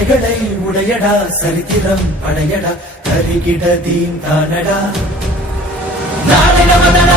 தடைகளை உடையடா சரித்திரம் படையடா கருகிட தீம் தானடா. நாளை நமதடா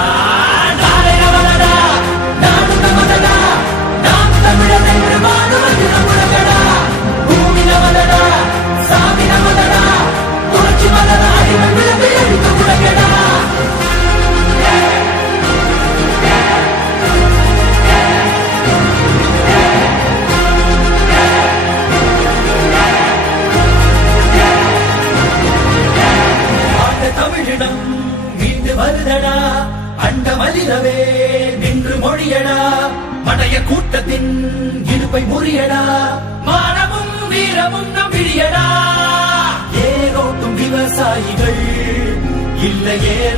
தமிழிடம் மீண்டு வருதடா. அண்ட மலிரவே நின்று மொழியடா. படைய கூட்டத்தின் இருப்பை முறியடா. மானமும் வீரமும் நம்பியடா விழியடா. ஏரோட்டும் விவசாயிகள் இல்லையே